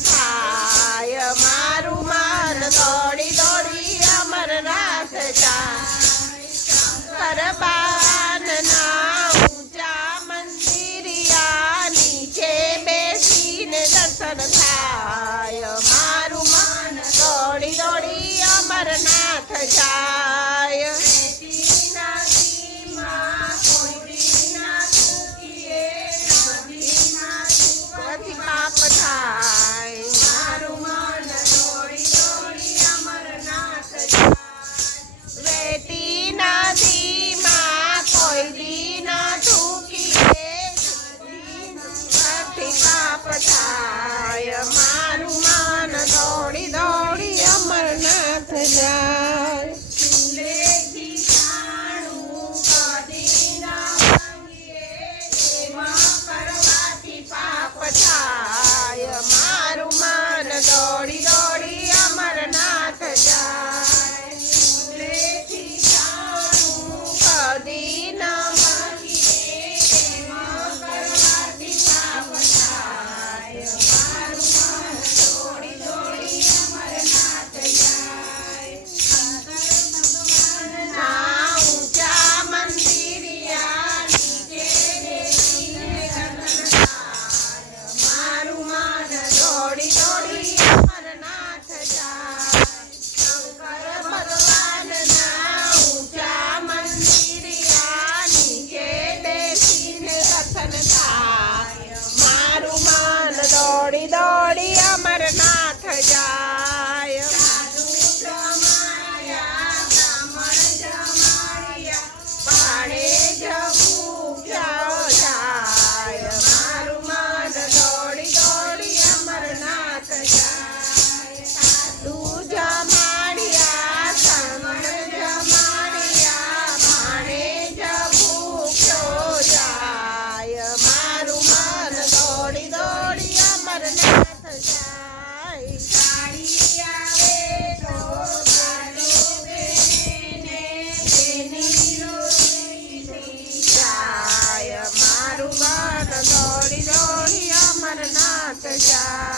થાય મારું મન દોડી દોડી અમરનાથ જાય શંકર બાનના ઊંચા મંદિરિયા નીચે બેસીને દર્શન થાય મારું મન દોડી દોડી અમરનાથ જાય પાપ થાય મારું મન દોડી દોડી અમરનાથ જાય વેતી નદીમાં કોઈ દી ન ઠૂકીએ પાપ થાય મારું મન દોડી દોડી અમરનાથ જાય થાય મારું મન દોડી દોડી અમરનાથ જાય કદી ન કરવાથી પાપ થાય મારું મન દોડી દોડી અમરનાથ જાય ના ઊંચા મંદિરિયા નીચે બેસીને મારું મન દોડી દોડી અમરનાથ જાય શંકર ભગવાનના ઊંચા મંદિરિયા નીચે બેસીને દર્શન થાય મારું મન દોડી દોડી અમરનાથ જાય સાધુ જમાડ્યા બ્રાહ્મણ જમાડ્યા પાડે જ ભૂખ્યા જાય મારું મન દોડી દોડી અમરનાથ જાય સાધુ જમાડ્યા બ્રાહ્મણ જમાડ્યા પાડે જ ભૂખ્યો જાય મારું મન દોડી દોડી અમરનાથ જાય સાડી આવે તો જાય મારું મન દોડી દોડી અમરનાથ જાય